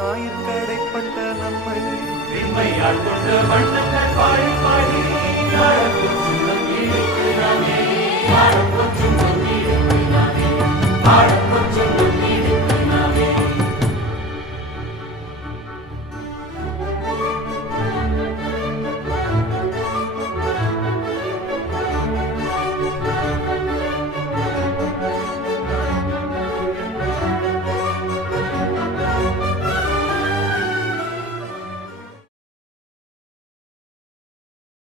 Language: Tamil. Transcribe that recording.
ஞாயிற்கடைப்பட்ட நம்மை. பெண்மையால் கொண்ட வண்ணங்கள் பாடி பாடி யாழக்கும் சுண்ணம் இழுக்கிறானே யாழக்கும்